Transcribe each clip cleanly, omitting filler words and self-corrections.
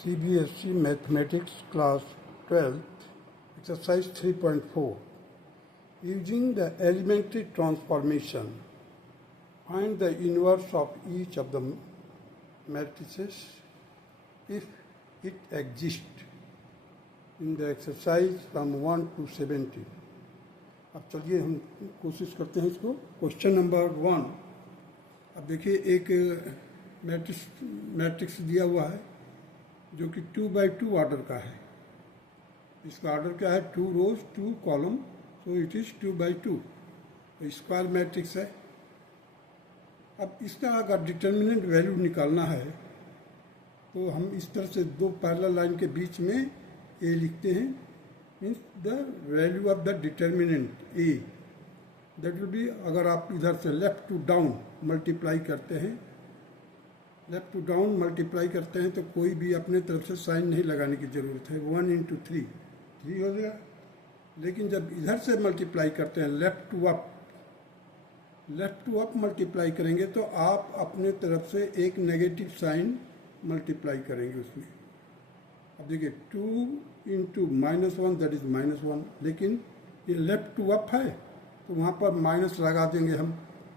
CBSE Mathematics Class 12, Exercise 3.4. Using the elementary transformation, find the inverse of each of the matrices if it exists in the exercise from 1 to 70. अब चलिए हम कोशिश करते हैं इसको। Question number 1। अब देखिए एक मैट्रिक्स दिया हुआ है जो कि 2x2 ऑर्डर का है। इसका ऑर्डर क्या है? 2 रोज 2 column, so it is 2x2। Square matrix है। अब इसका अगर डिटर्मिनेंट वैल्यू निकालना है तो हम इस तरह से दो पैरेलल लाइन के बीच में ए लिखते हैं, means the value of the determinant A. That will be, अगर आप इधर से लेफ्ट टू डाउन मल्टीप्लाई करते हैं, लेफ्ट टू डाउन मल्टीप्लाई करते हैं तो कोई भी अपने तरफ से साइन नहीं लगाने की ज़रूरत है। 1 × 3 3 हो गया। लेकिन जब इधर से मल्टीप्लाई करते हैं लेफ्ट टू अप मल्टीप्लाई करेंगे तो आप अपने तरफ से एक नेगेटिव साइन मल्टीप्लाई करेंगे उसमें। अब देखिए 2 × -1 दैट इज -1, लेकिन ये लेफ्ट टू अप है तो वहाँ पर माइनस लगा देंगे हम,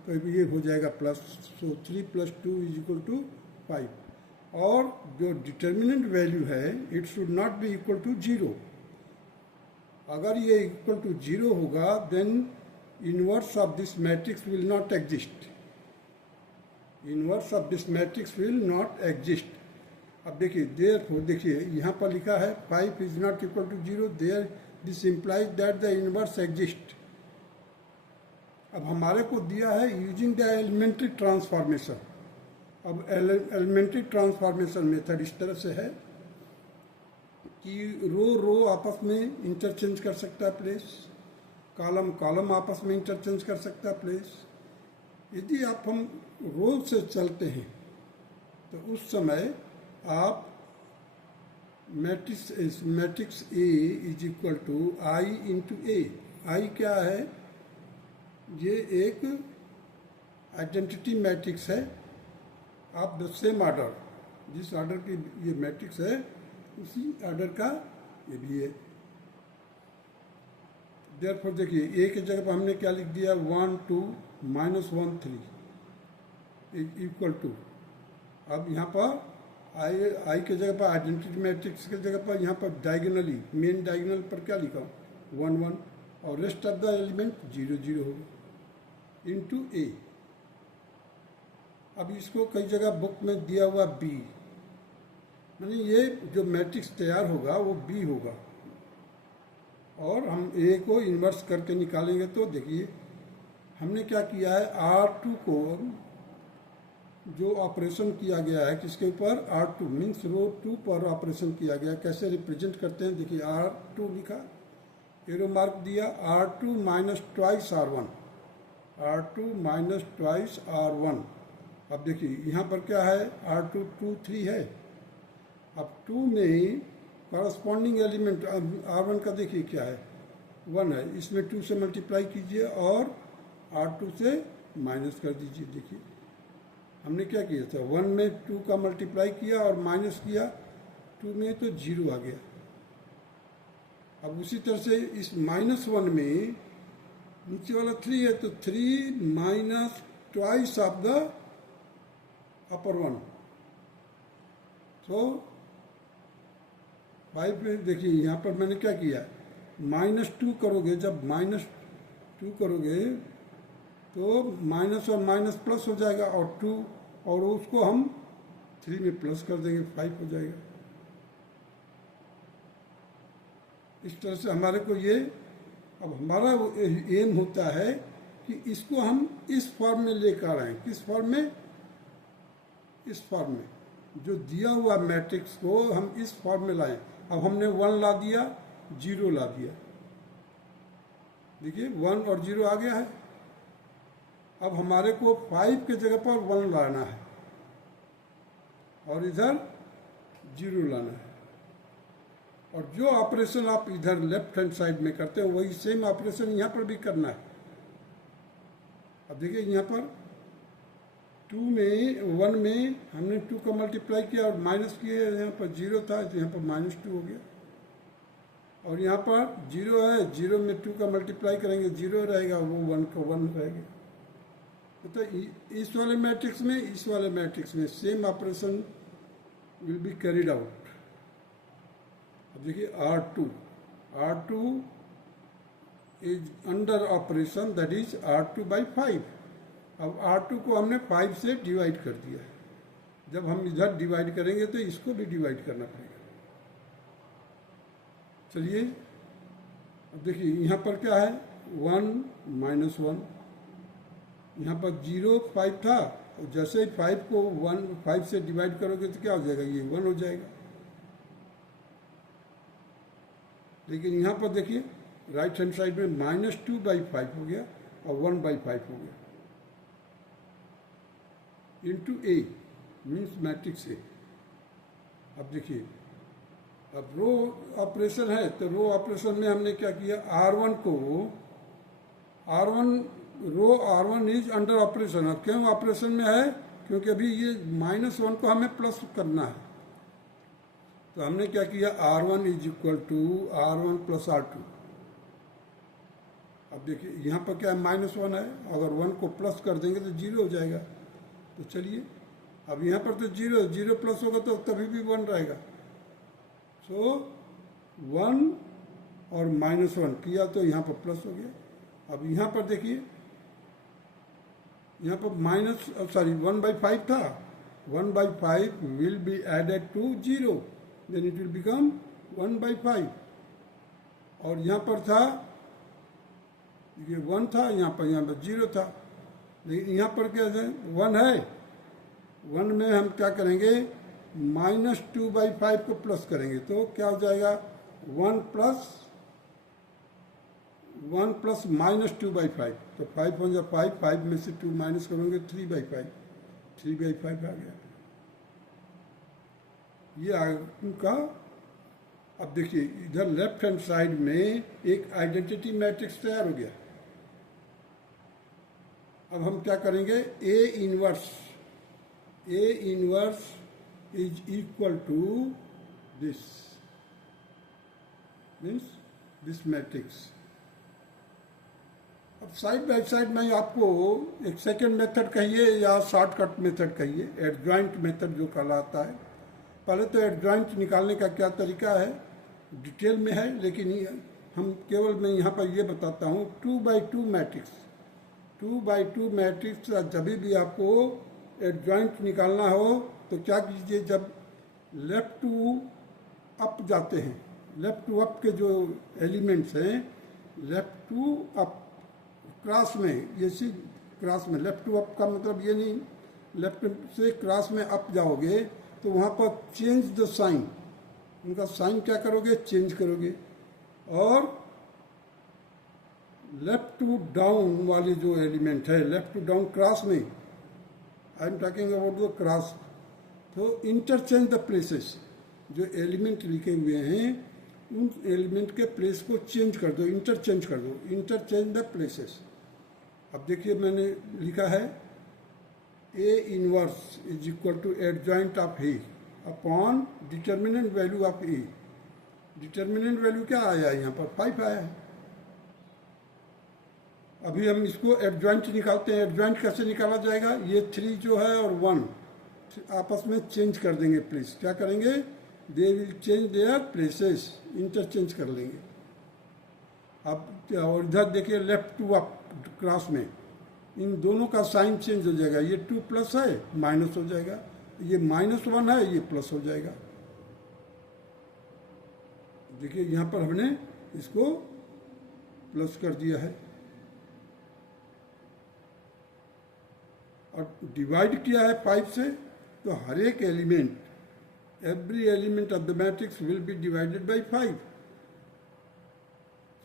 तो ये हो जाएगा प्लस। सो 3 + 2 = 5। और जो डिटर्मिनेंट वैल्यू है it should not be equal to 0। अगर ये इक्वल टू 0 होगा then inverse of this matrix will not exist. Inverse of this matrix will not exist. अब देखिए देयरफॉर, देखिए यहाँ पर लिखा है 5 is not equal to 0, there this implies that the inverse exist. अब हमारे को दिया है यूजिंग द एलिमेंट्री ट्रांसफॉर्मेशन। अब एलिमेंट्री ट्रांसफॉर्मेशन मेथड इस तरह से है कि रो आपस में इंटरचेंज कर सकता है प्लेस, कॉलम आपस में इंटरचेंज कर सकता है प्लेस। यदि आप हम रो से चलते हैं तो उस समय आप matrix A is equal to I into A. I क्या है? ये एक आइडेंटिटी मैट्रिक्स है ऑफ द सेम ऑर्डर। जिस ऑर्डर की ये मैट्रिक्स है उसी ऑर्डर का ये भी है। देयरफॉर देखिए ए की जगह पर हमने क्या लिख दिया? 1 2 -1 3 इक्वल टू। अब यहाँ पर आई के जगह पर आइडेंटिटी मैट्रिक्स के जगह पर यहाँ पर डायगोनली मेन डायगोनल पर क्या लिखा? 1 1, और रेस्ट ऑफ द एलिमेंट 0 0 होगा इंटू ए। अब इसको कई जगह बुक में दिया हुआ बी, यानी ये जो मैट्रिक्स तैयार होगा वो बी होगा। और हम ए को इन्वर्स करके निकालेंगे तो देखिए हमने क्या किया है, R2 को जो ऑपरेशन किया गया है किसके ऊपर? R2 मीन्स रो 2 पर ऑपरेशन किया गया। कैसे रिप्रेजेंट करते हैं? देखिए R2 लिखा, एरो मार्क दिया, R2 - 2 R1, R2 - 2 R1। अब देखिए यहाँ पर क्या है? R2 2 3 है। अब 2 में कॉरस्पॉन्डिंग एलिमेंट R1 का देखिए क्या है? 1 है। इसमें 2 से मल्टीप्लाई कीजिए और R2 से माइनस कर दीजिए। देखिए हमने क्या किया था? 1 में 2 का मल्टीप्लाई किया और माइनस किया 2 में, तो 0 आ गया। अब उसी तरह से इस -1 में नीचे वाला 3 है तो 3 - 2 ऑफ द अपर 1। सो 5 में देखिए यहाँ पर मैंने क्या किया? -2 करोगे, जब -2 करोगे तो माइनस और माइनस प्लस हो जाएगा, और 2 और उसको हम 3 में प्लस कर देंगे, 5 हो जाएगा। इस तरह से हमारे को ये, अब हमारा एम होता है कि इसको हम इस फॉर्म में लेकर आएँ। किस फॉर्म में? इस फॉर्म में। जो दिया हुआ मैट्रिक्स को हम इस फॉर्म में लाएं। अब हमने 1 ला दिया, 0 ला दिया। देखिए 1 और 0 आ गया है। अब हमारे को 5 के जगह पर 1 लाना है और इधर 0 लाना है। और जो ऑपरेशन आप इधर लेफ्ट हैंड साइड में करते हैं वही सेम ऑपरेशन यहाँ पर भी करना है। अब देखिए यहाँ पर टू में 1 में हमने 2 का मल्टीप्लाई किया और माइनस किया, यहाँ पर 0 था तो यहाँ पर -2 हो गया। और यहाँ पर 0 है, 0 में 2 का मल्टीप्लाई करेंगे 0 रहेगा, वो 1 का 1 रहेगा। तो इस वाले मैट्रिक्स में same operation will be carried out. अब देखिए R2 is under operation, that is R2/5। अब R2 को हमने 5 से डिवाइड कर दिया है। जब हम इधर डिवाइड करेंगे तो इसको भी डिवाइड करना पड़ेगा। चलिए अब देखिए यहाँ पर क्या है, 1 - 1, यहाँ पर 0 5 था, और जैसे ही 5 को 5 से डिवाइड करोगे तो क्या हो जाएगा, ये 1 हो जाएगा। लेकिन यहाँ पर देखिए राइट हैंड साइड में -2/5 हो गया और 1/5 हो गया, into A means matrix A। अब देखिए, अब रो ऑपरेशन है तो रो ऑपरेशन में हमने क्या किया, R1 इज अंडर ऑपरेशन। अब क्यों ऑपरेशन में है, क्योंकि अभी ये -1 को हमें प्लस करना है। तो हमने क्या किया, R1 is equal to R1 + R2। अब देखिए यहाँ पर क्या है, -1 है, अगर 1 को प्लस कर देंगे तो 0 हो जाएगा। तो चलिए अब यहाँ पर तो 0 प्लस होगा तो तभी भी 1 रहेगा। सो 1 और -1 किया तो यहाँ पर प्लस हो गया। अब यहाँ पर देखिए, यहाँ पर 1/5 था, 1/5 will be added to 0, then it will become 1/5। और यहाँ पर था, ये 1 था, यहाँ पर 0 था, लेकिन यहाँ पर क्या है, 1 है। 1 में हम क्या करेंगे, -2/5 को प्लस करेंगे तो क्या हो जाएगा, 1 प्लस -2/5। तो 5 × 5 में से 2 माइनस करोगे 3/5 आ गया। ये आपका, अब देखिए इधर लेफ्ट हैंड साइड में एक आइडेंटिटी मैट्रिक्स तैयार हो गया। अब हम क्या करेंगे, A inverse is equal to this matrix. अब साइड बाय साइड में आपको एक सेकेंड मेथड कहिए या शॉर्टकट मेथड कहिए, एडजॉइंट मेथड जो कहलाता है। पहले तो एडजॉइंट निकालने का क्या तरीका है डिटेल में है, लेकिन हम केवल मैं यहाँ पर ये बताता हूँ। 2/2 मैट्रिक्स जब भी आपको एडजॉइंट निकालना हो तो क्या कीजिए, जब लेफ्ट टू अप जाते हैं, लेफ्ट टू अप के जो एलिमेंट्स हैं, लेफ्ट टू अप क्रॉस में, ये सी क्रॉस में, लेफ्ट टू अप का मतलब ये नहीं, लेफ्ट से क्रॉस में अप जाओगे तो वहाँ पर चेंज द साइन, उनका साइन क्या करोगे, चेंज करोगे। और लेफ्ट टू डाउन वाले जो एलिमेंट है, लेफ्ट टू डाउन क्रॉस में, आई am talking about the cross, तो इंटरचेंज द प्लेसेस, जो एलिमेंट लिखे हुए हैं उन एलिमेंट के प्लेस को चेंज कर दो, इंटरचेंज द प्लेसेस। अब देखिए मैंने लिखा है A inverse is equal to adjoint of A upon determinant value of A। Determinant value क्या आया है, यहाँ पर 5 आया है। अभी हम इसको एडजॉइंट निकालते हैं। एडजॉइंट कैसे निकाला जाएगा, ये 3 जो है और 1 आपस में चेंज कर देंगे प्लेस। क्या करेंगे, they will change their places, interchange कर लेंगे। अब और इधर देखिए लेफ्ट टू अप क्रॉस में, इन दोनों का साइन चेंज हो जाएगा। ये 2 प्लस है, माइनस हो जाएगा, ये -1 है, ये प्लस हो जाएगा। देखिए यहाँ पर हमने इसको प्लस कर दिया है और डिवाइड किया है 5 से, तो हर एक element, every element of the matrix will be divided by 5.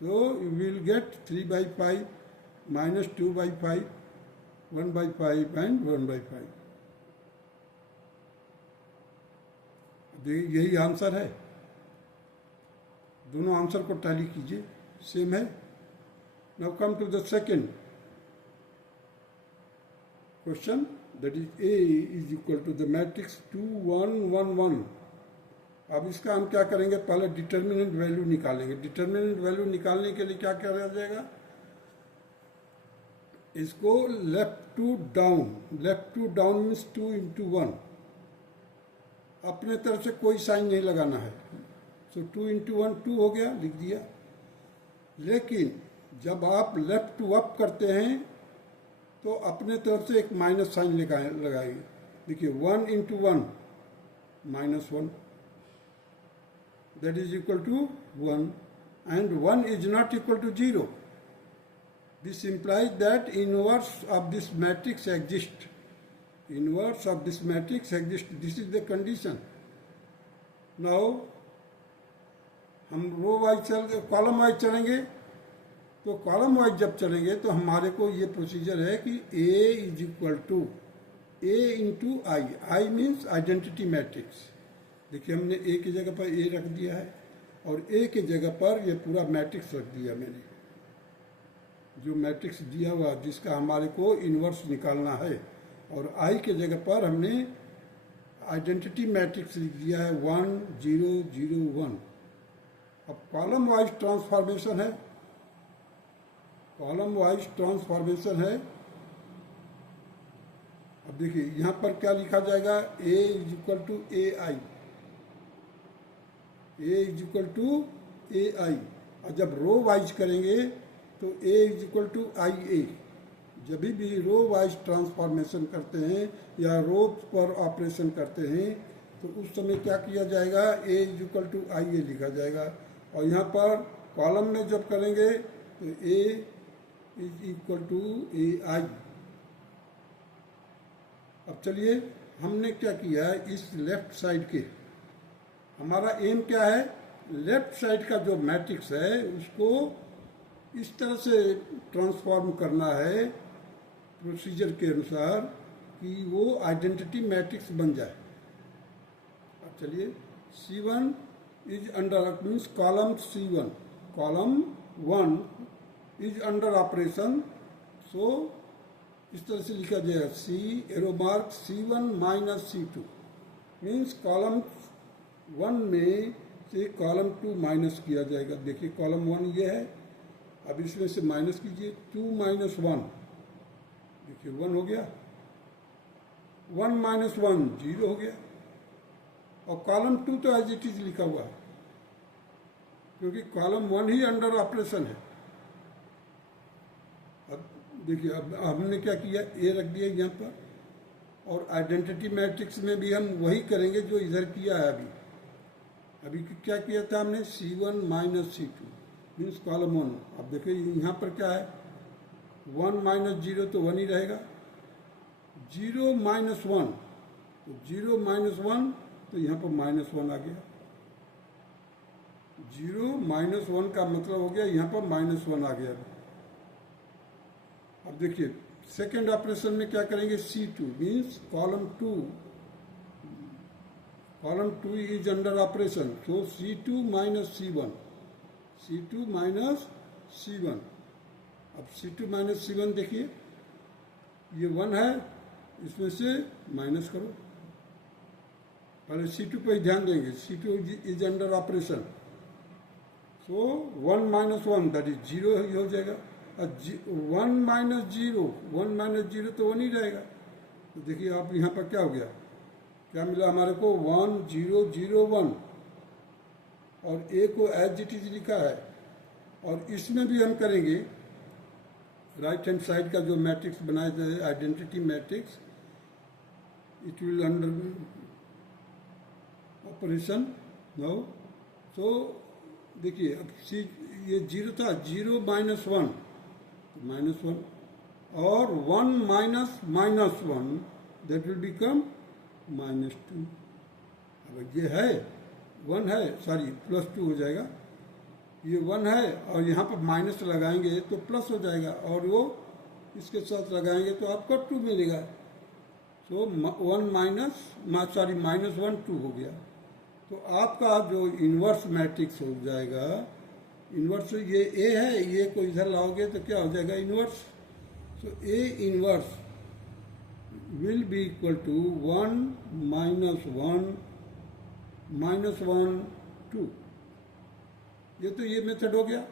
So you will get 3/5 minus 2/5, 1/5 and 1/5. यही आंसर है। दोनों आंसर को टैली कीजिए, सेम है। Now come to the second question that is A is equal to the matrix 2 1 1 1। अब इसका हम क्या करेंगे, पहले डिटर्मिनेंट वैल्यू निकालेंगे। डिटर्मिनेंट वैल्यू निकालने के लिए क्या किया जाएगा, इसको left to down means 2 into 1, अपने तरफ से कोई साइन नहीं लगाना है। सो 2 into 1 2 हो गया, लिख दिया। लेकिन जब आप लेफ्ट टू अप करते हैं तो अपने तरफ से एक माइनस साइन लगाएंगे। देखिए 1 into 1 -1, that is equal to 1, and 1 is not equal to 0. This implies that inverse of this matrix exists. Inverse of this matrix exists. This is the condition. Now हम रो वाइज कॉलम वाइज चलेंगे, तो column wise जब चलेंगे तो हमारे को ये procedure है कि A is equal to A into I. I means identity matrix. देखिए हमने A की जगह पर A रख दिया है और A की जगह पर ये पूरा मैट्रिक्स रख दिया मैंने, जो मैट्रिक्स दिया हुआ जिसका हमारे को इन्वर्स निकालना है। और I के जगह पर हमने आइडेंटिटी मैट्रिक्स लिख दिया है 1 0 0 1। अब कॉलम वाइज ट्रांसफॉर्मेशन है, कॉलम वाइज ट्रांसफॉर्मेशन है। अब देखिए यहाँ पर क्या लिखा जाएगा, A is equal to A I, A is equal to A I. और जब रो वाइज करेंगे तो A is equal to I A. जब भी रो वाइज ट्रांसफॉर्मेशन करते हैं या रो पर ऑपरेशन करते हैं तो उस समय क्या किया जाएगा, A is equal to I ए लिखा जाएगा। और यहाँ पर कॉलम में जब करेंगे तो A is equal to A आई। अब चलिए हमने क्या किया है, इस लेफ्ट साइड के हमारा एम क्या है, लेफ्ट साइड का जो मैट्रिक्स है उसको इस तरह से ट्रांसफॉर्म करना है प्रोसीजर के अनुसार कि वो आइडेंटिटी मैट्रिक्स बन जाए। अब चलिए C1 is under means column C1, column 1 is under operation. So इस तरह से लिखा जाएगा C arrow mark C1 minus C2 means column 1 में से कॉलम 2 माइनस किया जाएगा। देखिए कॉलम 1 ये है, अब इसमें से माइनस कीजिए 2 माइनस 1, देखिए 1 हो गया, 1 माइनस 1 0 हो गया। और कॉलम 2 तो एज इट इज लिखा हुआ है क्योंकि कॉलम 1 ही अंडर ऑपरेशन है। अब देखिए अब हमने क्या किया, A रख दिया यहाँ पर, और आइडेंटिटी मैट्रिक्स में भी हम वही करेंगे जो इधर किया है। अभी क्या किया था हमने, C1 minus C2 means column 1। अब देखिए यहाँ पर क्या है, 1 माइनस 0 तो 1 ही रहेगा, 0 माइनस 1 तो 0 माइनस 1 तो यहाँ पर माइनस 1 आ गया। 0 माइनस 1 का मतलब हो गया यहाँ पर माइनस 1 आ गया। अब देखिए सेकेंड ऑपरेशन में क्या करेंगे, C2 means column 2, column 2 is under operation, so C2 minus C1, C2 minus C1। अब C2 माइनस C1 देखिए ये 1 है, इसमें से माइनस करो, पहले C2 पर ही ध्यान देंगे। C2 is under operation, so 1 minus 1 that is 0 ही हो जाएगा। 1 माइनस 0, 1 माइनस 0 तो 1 ही रहेगा। तो देखिए आप यहाँ पर क्या हो गया, क्या मिला हमारे को, 1 0 0 1, और A को एज इट इज लिखा है। और इसमें भी हम करेंगे राइट हैंड साइड का जो मैट्रिक्स बनाया जाए identity matrix, it will under operation now. तो देखिए अब ये 0 था, 0 माइनस 1 माइनस 1, और 1 minus minus 1 that will become minus 2। अब ये है 1 है, सॉरी प्लस 2 हो जाएगा, ये 1 है और यहाँ पर माइनस लगाएंगे तो प्लस हो जाएगा, और वो इसके साथ लगाएंगे तो आपको 2 मिलेगा। तो 1 माइनस सॉरी माइनस 1 2 हो गया। तो आपका जो इन्वर्स मैट्रिक्स हो जाएगा, इन्वर्स ये A है, ये को इधर लाओगे तो क्या हो जाएगा, inverse. So A inverse will be equal to 1 minus 1 minus 1 2। ये तो ये मेथड हो गया।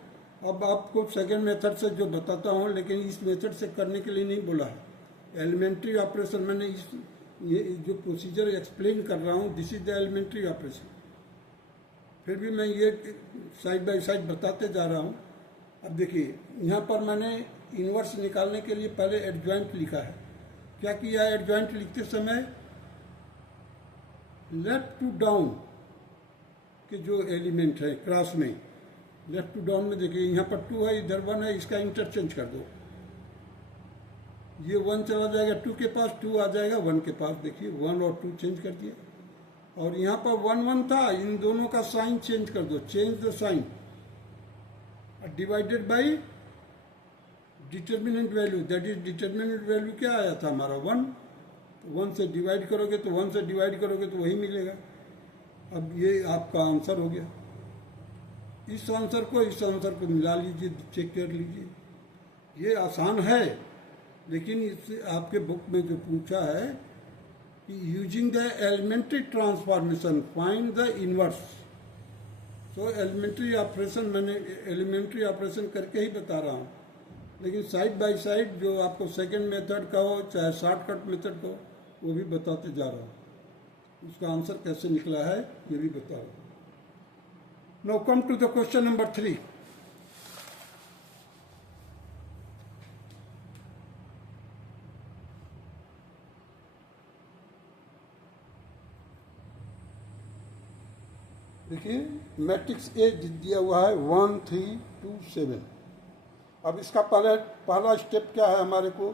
अब आपको सेकेंड मेथड से जो बताता हूँ, लेकिन इस मेथड से करने के लिए नहीं बोला है। एलिमेंट्री ऑपरेशन मैंने ये जो प्रोसीजर एक्सप्लेन कर रहा हूँ, this is the elementary operation. फिर भी मैं ये साइड बाय साइड बताते जा रहा हूँ। अब देखिए, यहाँ पर मैंने इनवर्स निकालने के लिए पहले एडजॉइंट लिखा है। क्या किया है एडजॉइंट लिखते समय? लेफ्ट टू डाउन के जो एलिमेंट है क्रॉस में, लेफ्ट टू डाउन में देखिए, यहाँ पर 2 है, इधर 1 है, इसका इंटरचेंज कर दो। ये 1 चला जाएगा 2 के पास, 2 आ जाएगा 1 के पास। देखिए 1 और 2 चेंज कर दिया। और यहाँ पर 1 1 था, इन दोनों का साइन चेंज कर दो, change the sign. Divided by determinant value, that is determinant value क्या आया था हमारा 1। 1 से डिवाइड करोगे तो 1 से डिवाइड करोगे तो वही मिलेगा। अब ये आपका आंसर हो गया। इस आंसर को मिला लीजिए, चेक कर लीजिए। ये आसान है, लेकिन इससे आपके बुक में जो पूछा है कि using the elementary transformation find the inverse. तो एलिमेंट्री ऑपरेशन मैंने एलिमेंट्री ऑपरेशन करके ही बता रहा हूँ, लेकिन साइड बाय साइड जो आपको सेकेंड मेथड का हो चाहे शॉर्टकट मेथड का हो, वो भी बताते जा रहा हूँ। उसका आंसर कैसे निकला है ये भी बता रहा हूँ। Now come to the question number 3. देखिए, मैट्रिक्स ए दिया हुआ है 1 3 2 7। अब इसका पहला स्टेप क्या है हमारे को?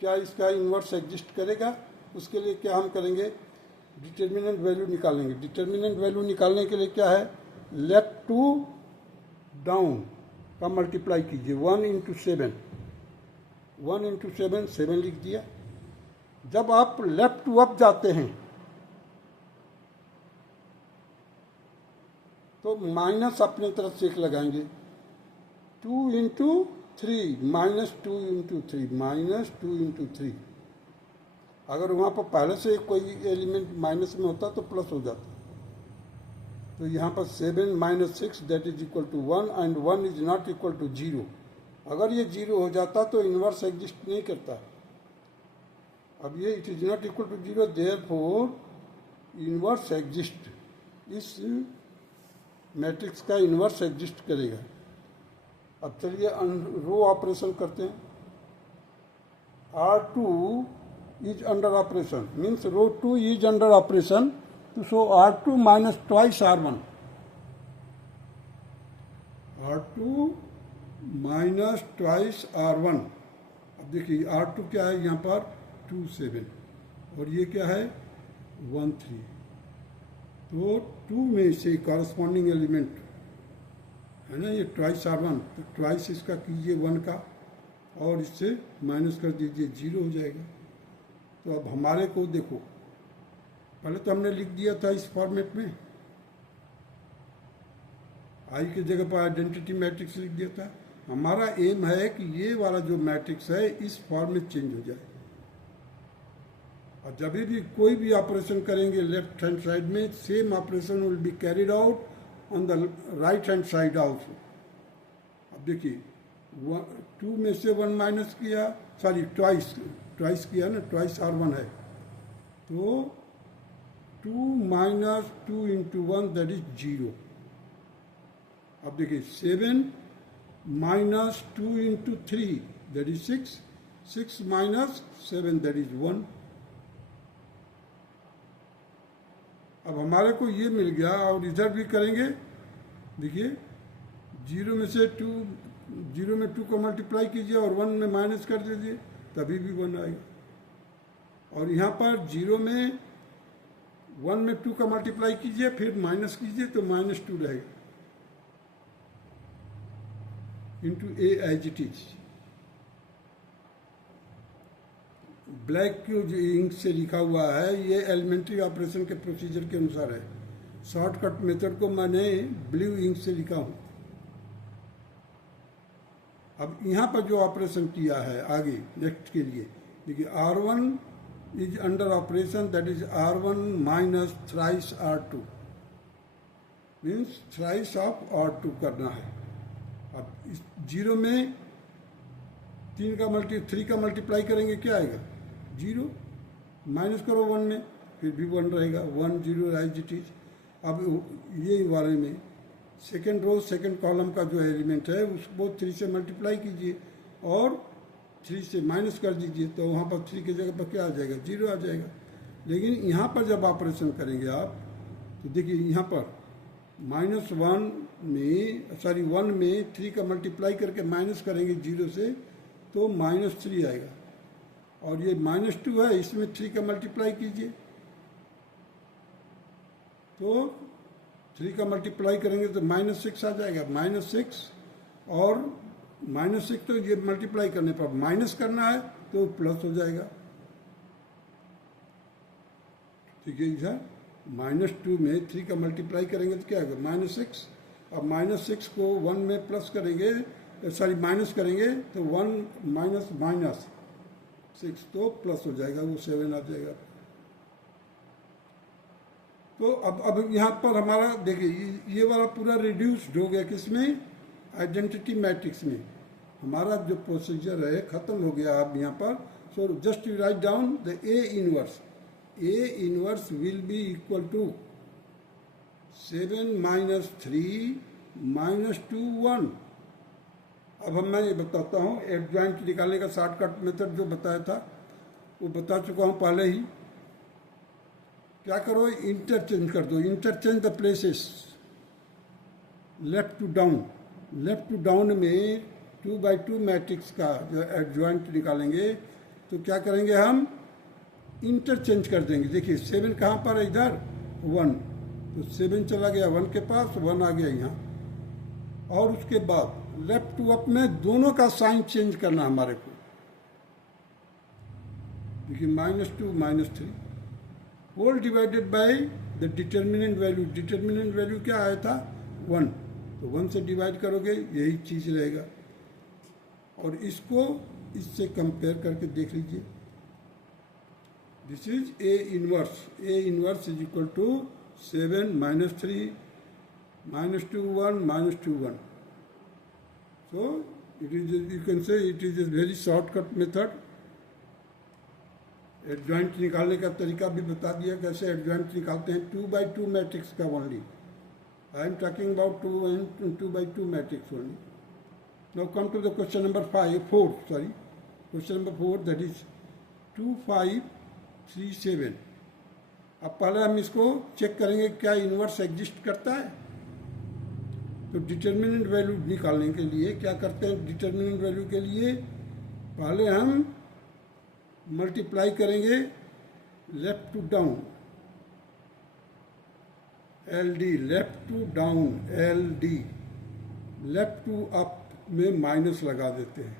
क्या इसका इन्वर्स एग्जिस्ट करेगा? उसके लिए क्या हम करेंगे? डिटर्मिनेंट वैल्यू निकालेंगे। डिटर्मिनेंट वैल्यू निकालने के लिए क्या है? लेफ्ट टू डाउन का मल्टीप्लाई कीजिए। 1 इंटू 7, 1 इंटू 7, 7 लिख दिया। जब आप लेफ्ट टू अप जाते हैं तो माइनस अपने तरफ से एक लगाएंगे। 2 into 3 minus 2 into 3 minus 2 into 3। अगर वहाँ पर पहले से कोई एलिमेंट माइनस में होता तो प्लस हो जाता। तो यहाँ पर 7 minus 6 that is equal to 1 and 1 is not equal to 0। अगर ये 0 हो जाता तो इन्वर्स एग्जिस्ट नहीं करता। अब ये it is not equal to 0, therefore inverse exist. इस मैट्रिक्स का इन्वर्स एग्जिस्ट करेगा। अब चलिए रो ऑपरेशन करते हैं। R2 is under operation, means row 2 is under operation, so R2 minus twice R1, R2 minus twice R1। अब देखिए R2 क्या है यहाँ पर 2 7 और ये क्या है 1 3। तो 2 में से कॉरस्पॉन्डिंग एलिमेंट है ना, ये ट्वाइस R1, तो ट्वाइस इसका कीजिए 1 का और इससे माइनस कर दीजिए, 0 हो जाएगा। तो अब हमारे को देखो, पहले तो हमने लिख दिया था इस फॉर्मेट में, आई की जगह पर आइडेंटिटी मैट्रिक्स लिख दिया था। हमारा एम है कि ये वाला जो मैट्रिक्स है इस फॉर्म में चेंज हो जाए। और जब भी कोई भी ऑपरेशन करेंगे लेफ्ट हैंड साइड में, same operation will be carried out on the right hand side also. अब देखिए 2 में से 1 माइनस किया, सॉरी ट्वाइस किया ना, ट्वाइस R1 है, तो 2 माइनस 2 इंटू 1 दैट इज 0। अब देखिए 7 minus 2 into 3 that is 6, 6 minus 7 that is 1। अब हमारे को ये मिल गया और इधर भी करेंगे। देखिए 0 में से 0 में 2 को मल्टीप्लाई कीजिए और 1 में माइनस कर दीजिए, तभी भी 1 आएगा। और यहाँ पर 0 में 1 में 2 का मल्टीप्लाई कीजिए फिर माइनस कीजिए तो -2 रहेगा into A as it is. Black जो इंक से लिखा हुआ है ये एलिमेंट्री ऑपरेशन के प्रोसीजर के अनुसार है। शॉर्टकट मेथड को मैंने ब्लू इंक से लिखा हूँ। अब यहाँ पर जो ऑपरेशन किया है आगे नेक्स्ट के लिए, देखिए R1 is under operation, that is R1 minus thrice R2, means thrice of R2 करना है। अब इस जीरो में थ्री का मल्टीप्लाई करेंगे क्या आएगा? जीरो। माइनस करो वन में, फिर भी वन रहेगा, 1 0 एज इट इज। अब ये वाले में सेकेंड रो सेकेंड कॉलम का जो एलिमेंट है उसको 3 से मल्टीप्लाई कीजिए और 3 से माइनस कर दीजिए, तो वहाँ पर 3 की जगह पर क्या आ जाएगा? 0 आ जाएगा। लेकिन यहाँ पर जब ऑपरेशन करेंगे आप, तो देखिए यहाँ पर वन में 3 का मल्टीप्लाई करके माइनस करेंगे 0 से, तो -3 आएगा। और ये -2 है, इसमें 3 का मल्टीप्लाई कीजिए, तो 3 का मल्टीप्लाई करेंगे तो -6 आ जाएगा। -6 और -6 तो ये मल्टीप्लाई करने पर माइनस करना है तो प्लस हो जाएगा। ठीक है इधर -2 में 3 का मल्टीप्लाई करेंगे तो क्या होगा? -6। अब -6 को 1 में प्लस करेंगे, माइनस करेंगे तो 1 माइनस -6 तो प्लस हो जाएगा, वो 7 आ जाएगा। तो अब यहाँ पर हमारा देखिए ये वाला पूरा रिड्यूस्ड हो गया, किसमें? आइडेंटिटी मैट्रिक्स में। हमारा जो प्रोसीजर है खत्म हो गया अब यहाँ पर। So just you write down the A inverse will be equal to 7 - 3 - 2 1। अब मैं ये बताता हूँ एडजॉइंट निकालने का शॉर्टकट मेथड जो बताया था वो बता चुका हूँ पहले ही। क्या करो? इंटरचेंज कर दो, interchange the places left to down में 2x2 मैट्रिक्स का जो एडजॉइंट निकालेंगे तो क्या करेंगे? हम इंटरचेंज कर देंगे। देखिए 7 कहाँ पर है? इधर 1, तो 7 चला गया 1 के पास, 1 आ गया यहाँ। और उसके बाद लेफ्ट टू अप में दोनों का साइन चेंज करना हमारे को। देखिए -2 -3 whole divided by the determinant value. Determinant value क्या आया था? 1, तो 1 से डिवाइड करोगे यही चीज़ रहेगा। और इसको इससे कंपेयर करके देख लीजिए। This is A inverse is equal to 7 - 3 -2 1 -2 1। So it is, you can say it is a very shortcut method। Adjoint निकालने का तरीका भी बता दिया कैसे एडजॉइंट निकालते हैं 2x2 मैट्रिक्स का only. I am talking about 2x2 matrix only. Now come to the question number 4, question number 4, that is 2 5 3 7। अब पहले हम इसको चेक करेंगे क्या इनवर्स एग्जिस्ट करता है। तो डिटर्मिनेंट वैल्यू निकालने के लिए क्या करते हैं? डिटर्मिनेंट वैल्यू के लिए पहले हम मल्टीप्लाई करेंगे left to down, LD, left to down LD, left to up में माइनस लगा देते हैं।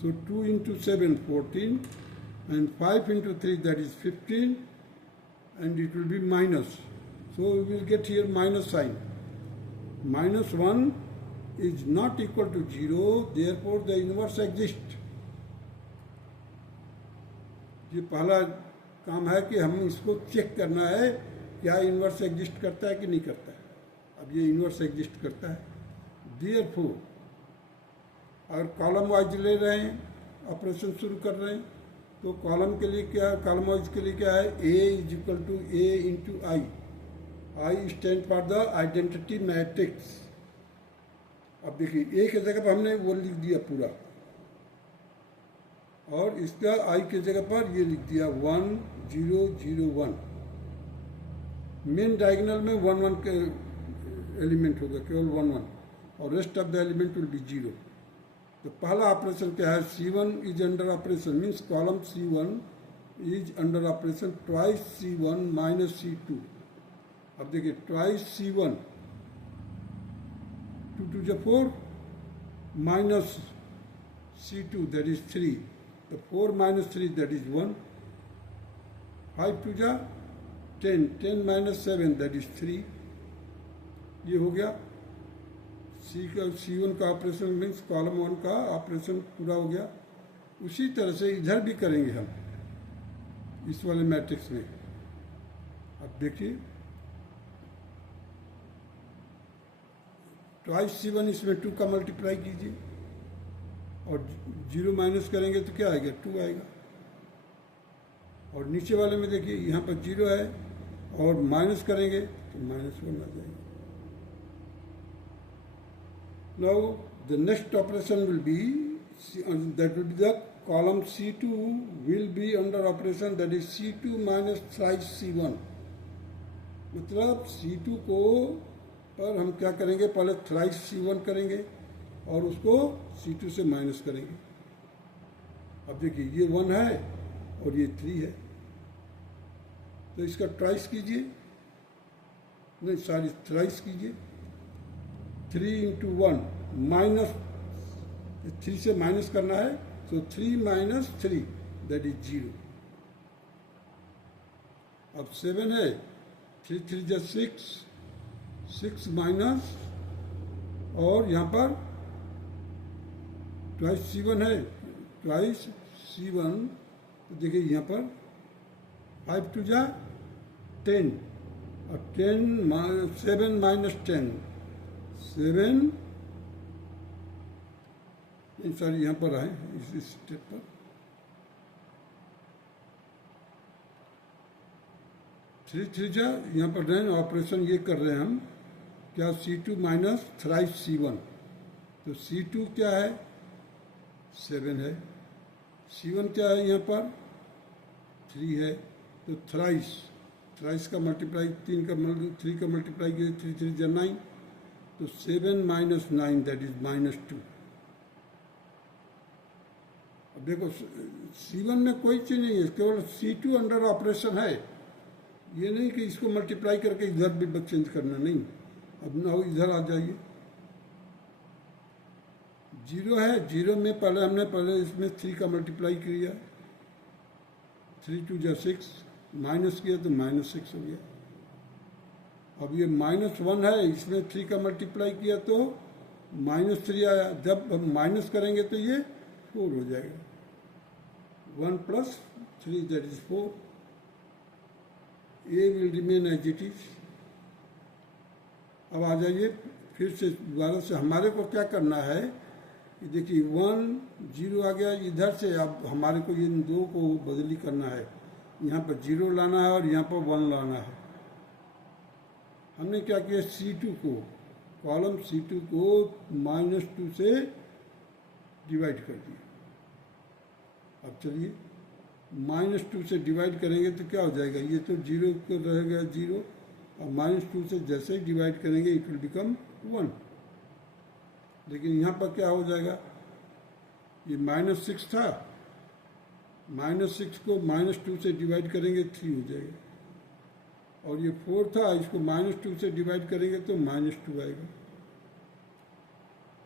सो 2 × 7 14 and 5 × 3 that is 15 and it will be minus. So we will get here minus sign. -1 is not equal to 0, therefore the inverse exists. ये पहला काम है कि हम इसको चेक करना है क्या इनवर्स एग्जिस्ट करता है कि नहीं करता है। अब ये इनवर्स एग्जिस्ट करता है। Therefore अगर कॉलम वाइज ले रहे हैं, ऑपरेशन शुरू कर रहे हैं, तो कॉलम के लिए क्या, कॉलम वाइज के लिए क्या है? A = A × I। I stand for the identity matrix. अब देखिए A की जगह पर हमने वो लिख दिया पूरा, और इसका I की जगह पर ये लिख दिया 1 0 0 1। मेन डायगोनल में 1 1 के एलिमेंट होगा, केवल 1 1, और rest of the element will be 0। तो पहला ऑपरेशन क्या है? C1 is under operation, means column C1 is under operation twice C1 - C2। अब देखिए twice C1, 2 2 × 4 minus C2 that is 3, तो 4 - 3 दैट इज 1, 5 2 × 10 10 - 7 दैट इज 3। ये हो गया C1 का ऑपरेशन, मीन्स कॉलम 1 का ऑपरेशन पूरा हो गया। उसी तरह से इधर भी करेंगे हम इस वाले मैट्रिक्स में। अब देखिए ट्वाइस C1 इसमें 2 का मल्टीप्लाई कीजिए और 0 माइनस करेंगे तो क्या आएगा, 2 आएगा। और नीचे वाले में देखिए यहाँ पर 0 है और माइनस करेंगे तो -1 आ जाएगा। Now the next operation will be that will be the column C2 will be under operation that is C2 minus thrice C1। मतलब C2 को पर हम क्या करेंगे, पहले थ्राइस C1 करेंगे और उसको C2 से माइनस करेंगे। अब देखिए ये 1 है और ये 3 है, तो इसका ट्राइस कीजिए, नहीं सॉरी थ्राइस कीजिए। 3 इंटू 1 माइनस 3 से माइनस करना है, तो 3 माइनस 3 दैट इज 0। अब 7 है, 3 3 जा 6, 6 माइनस और यहाँ पर ट्वाइस C1 है, ट्वाइस C1, तो देखिए यहाँ पर 5 2 जा 10 और 7 माइनस 10 7, सॉरी यहाँ पर आए इस स्टेप पर, थ्री थ्री जा यहाँ पर 9 ऑपरेशन ये कर रहे हैं हम क्या, C2 माइनस थ्राइस C1। तो C2 क्या है, 7 है, C1 क्या है यहाँ पर 3 है, तो थ्राइस का मल्टीप्लाई 3 का मल्टीप्लाई किया 3 3 जा 9, तो 7 माइनस 9 दैट इज -2। अब देखो C1 में कोई चीज़ नहीं है, केवल C2 अंडर ऑपरेशन है। ये नहीं कि इसको मल्टीप्लाई करके इधर भी चेंज करना, नहीं। अब ना इधर आ जाइए, 0 है, 0 में पहले इसमें 3 का मल्टीप्लाई किया, 3 2 जा 6, माइनस किया तो -6 हो गया। अब ये -1 है, इसमें 3 का मल्टीप्लाई किया तो -3 आया। जब हम माइनस करेंगे तो ये 4 हो जाएगा, 1 plus 3 that is 4। A will remain as it is. अब आ जाइए फिर से दोबारा से, हमारे को क्या करना है, देखिए 1 0 आ गया इधर से। अब हमारे को इन दो को बदली करना है, यहाँ पर 0 लाना है और यहाँ पर 1 लाना है। हमने क्या किया, C2 को, कॉलम C2 को -2 से डिवाइड कर दिया। अब चलिए -2 से डिवाइड करेंगे तो क्या हो जाएगा, ये तो 0 को रहेगा 0, और -2 से जैसे ही डिवाइड करेंगे इट विल बिकम 1। लेकिन यहाँ पर क्या हो जाएगा, ये -6 था, -6 को -2 से डिवाइड करेंगे 3 हो जाएगा, और ये 4 था, इसको -2 से डिवाइड करेंगे तो -2 आएगा।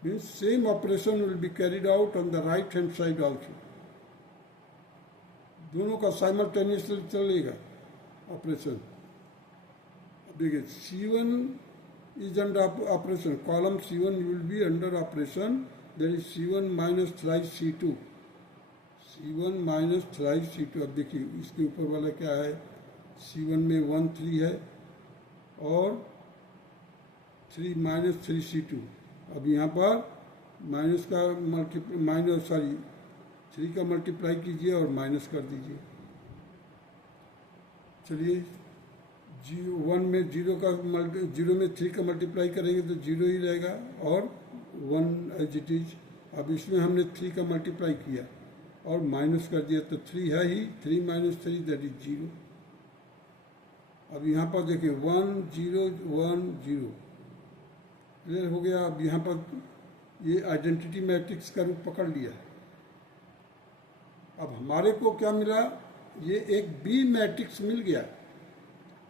Means same operation will be carried out on the right hand side also. दोनों का साइमल्टेनियसली चलेगा ऑपरेशन। देखिए C1 is under operation, column C1 will be under operation, that is C1 minus thrice C2, C1 minus thrice C2। अब देखिए इसके ऊपर वाला क्या है, C1 में 1 3 है और 3 माइनस 3 C2। अब यहाँ पर माइनस का मल्टीप्लाई 3 का मल्टीप्लाई कीजिए और माइनस कर दीजिए। चलिए 1 में 0 में 3 का मल्टीप्लाई करेंगे तो 0 ही रहेगा और 1 एज इट इज। अब इसमें हमने 3 का मल्टीप्लाई किया और माइनस कर दिया तो 3 है ही, 3 माइनस 3 दैट इज 0। अब यहाँ पर देखिए 1 0 1 0 क्लियर हो गया। अब यहाँ पर ये आइडेंटिटी मैट्रिक्स का रूप पकड़ लिया। अब हमारे को क्या मिला, ये एक बी मैट्रिक्स मिल गया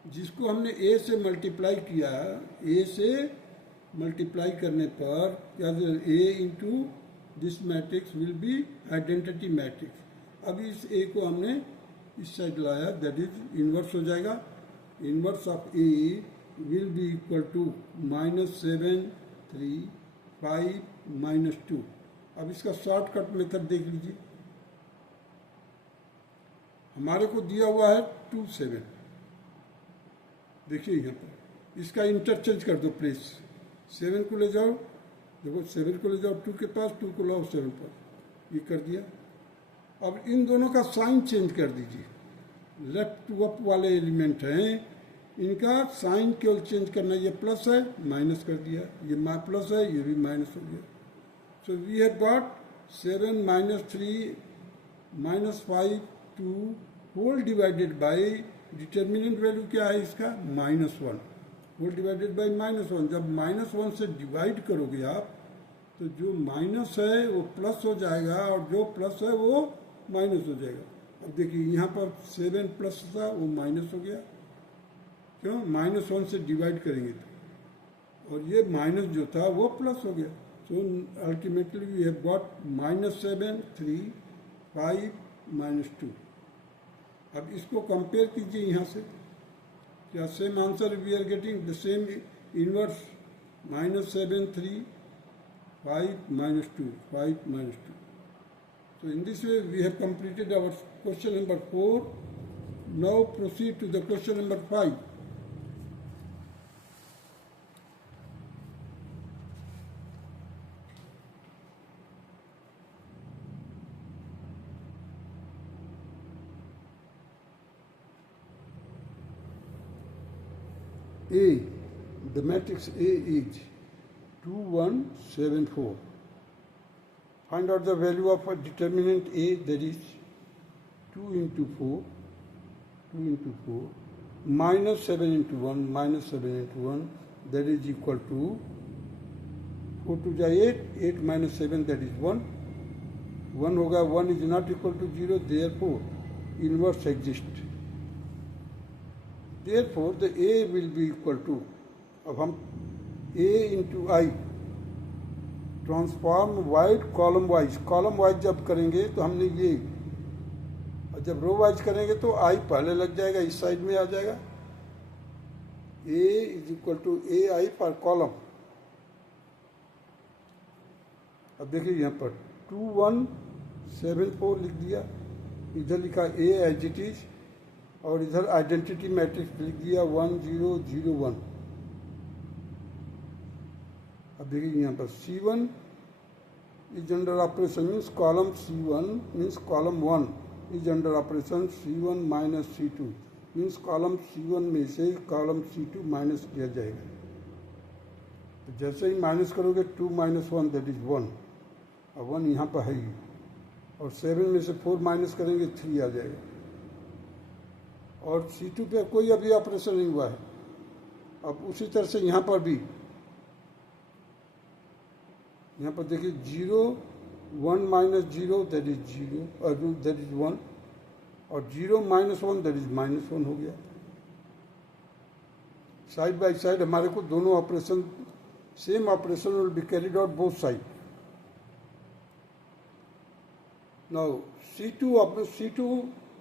जिसको हमने ए से मल्टीप्लाई किया। ए से मल्टीप्लाई करने पर क्या, A into this matrix will be identity matrix. अब इस ए को हमने इस साइड लाया, दैट इज इन्वर्स हो जाएगा। Inverse of A will be equal to -7 3 5 -2। अब इसका शॉर्टकट मेथड देख लीजिए, हमारे को दिया हुआ है 2 7। देखिए यहाँ पर इसका इंटरचेंज कर दो प्लीज। 7 को ले जाओ, देखो 7 को ले जाओ 2 के पास, 2 को लाओ 7 पर, ये कर दिया। अब इन दोनों का साइन चेंज कर दीजिए। लेफ्ट टू अप वाले एलिमेंट हैं, इनका साइन केवल चेंज करना। ये प्लस है, माइनस कर दिया, ये प्लस है, ये भी माइनस हो गया। So we have got 7 - 3 - 5 2 whole divided by, determinant value क्या है इसका, -1 होल डिवाइडेड बाई -1। जब -1 से डिवाइड करोगे आप तो जो माइनस है वो प्लस हो जाएगा और जो प्लस है वो माइनस हो जाएगा। अब देखिए यहाँ पर 7 प्लस था, वो माइनस हो गया, क्यों, -1 से डिवाइड करेंगे तो, और ये माइनस जो था वो प्लस हो गया। So ultimately we have got -7 3 5 -2। अब इसको कंपेयर कीजिए यहाँ से, क्या same answer we are getting the same inverse, -7 3 5 -2 5 -2। So in this way we have completed our question number 4. Now proceed to the question number 5. A, the matrix A is 2 1 7 4. Find out the value of a determinant A, that is 2 into 4, 2 into 4, minus 7 into 1, minus 7 into 1, that is equal to 4 to 8, 8 minus 7, that is 1. 1 होगा, 1 is not equal to 0, therefore inverse exists. Therefore the A will be equal to, अब हम A into I transform wide column wise जब करेंगे तो हमने ये, और जब रो वाइज करेंगे तो आई पहले लग जाएगा, इस साइड में आ जाएगा। ए इज इक्वल टू ए आई पर कॉलम। अब देखिए यहाँ पर 2 1 7 4 लिख दिया, इधर लिखा ए एज इट इज, और इधर आइडेंटिटी मैट्रिक्स लिख दिया 1 0 0 1। अब देखिए यहाँ पर C1 is under operation, means column C1 means column 1 is under operation, C1 minus C2 means column C1 में से column C2 माइनस किया जाएगा। तो जैसे ही माइनस करोगे 2 - 1 that is 1, और 1 यहाँ पर है ही, और 7 में से 4 माइनस करेंगे 3 आ जाएगा, और C2 पे कोई अभी ऑपरेशन नहीं हुआ है। अब उसी तरह से यहाँ पर भी, यहाँ पर देखिए 0 1 - 0 दैट इज 0 और दैट इज 1, और 0 - 1 दैट इज -1 हो गया। साइड बाय साइड हमारे को दोनों operation, same operation will be carried out both side. Now C2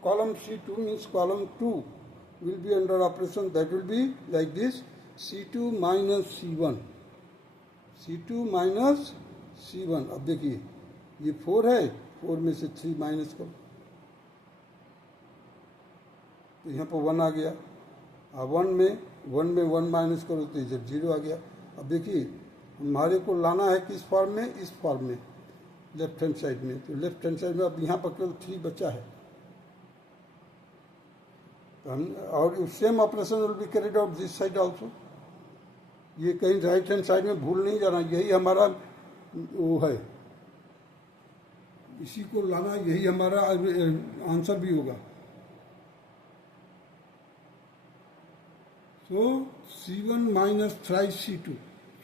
column C2 means column 2 will be under operation, that will be like this, C2 minus C1, C2 minus C1। अब देखिए ये 4 है, 4 में से 3 minus करो तो यहाँ पर 1 आ गया, और 1 में 1 माइनस करो तो इधर 0 आ गया। अब देखिए हमारे को लाना है किस फॉर्म में, इस फॉर्म में, लेफ्ट हैंड साइड में। तो लेफ्ट हैंड साइड में अब यहाँ पर केवल 3 बचा है, तो हम, और same operation will be carried out this side also. ये कहीं राइट हैंड साइड में भूल नहीं जाना, यही हमारा वो है, इसी को लाना, यही हमारा आंसर भी होगा। सो C1 minus thrice C2,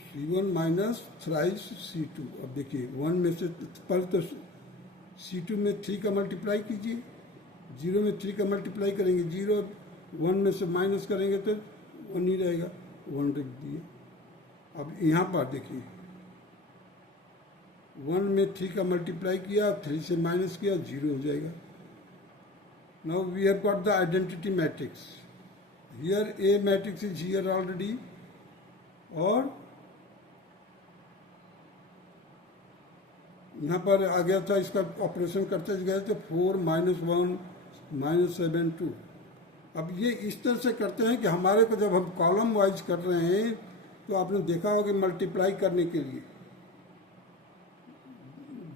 C1 minus thrice C2। अब देखिए 1 में से पहले तो C2 में 3 का मल्टीप्लाई कीजिए, 0 में 3 का मल्टीप्लाई करेंगे 0, 1 में से माइनस करेंगे तो 1 ही रहेगा, 1 रख दिए। अब यहाँ पर देखिए 1 में 3 का मल्टीप्लाई किया, 3 से माइनस किया, 0 हो जाएगा। Now we have got the identity matrix. Here A matrix is here already, और यहाँ पर आ गया था, इसका ऑपरेशन करते गए तो 4 - 1 -7 2। अब ये इस तरह से करते हैं कि हमारे को जब हम कॉलम वाइज कर रहे हैं तो आपने देखा होगा मल्टीप्लाई करने के लिए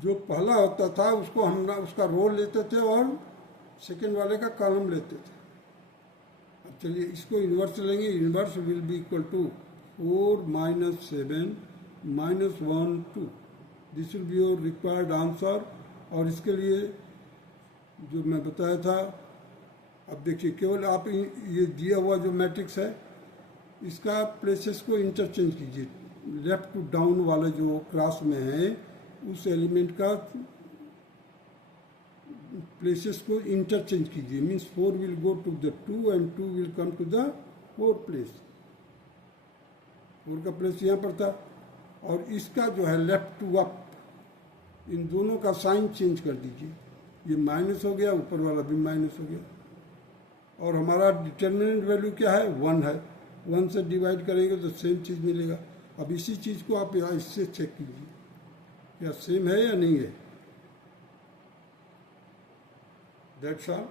जो पहला होता था उसको हम उसका रो लेते थे और सेकेंड वाले का कॉलम लेते थे। अब चलिए इसको इन्वर्स लेंगे। Inverse will be equal to 4 - 7 -1 2। This will be your required answer. और इसके लिए जो मैं बताया था, अब देखिए केवल आप ये दिया हुआ जो मैट्रिक्स है इसका प्लेसेस को इंटरचेंज कीजिए। लेफ्ट टू डाउन वाला जो क्रॉस में है उस एलिमेंट का प्लेसेस को इंटरचेंज कीजिए। Means 4 will go to the 2 and 2 will come to the 4 place. 4 का प्लेस यहाँ पर था और इसका जो है लेफ्ट टू अप, इन दोनों का साइन चेंज कर दीजिए। ये माइनस हो गया, ऊपर वाला भी माइनस हो गया। और हमारा डिटर्मिनेंट वैल्यू क्या है? 1 है। 1 से डिवाइड करेंगे तो सेम चीज़ मिलेगा। अब इसी चीज़ को आप यहाँ इससे चेक कीजिए क्या सेम है या नहीं है। That's all.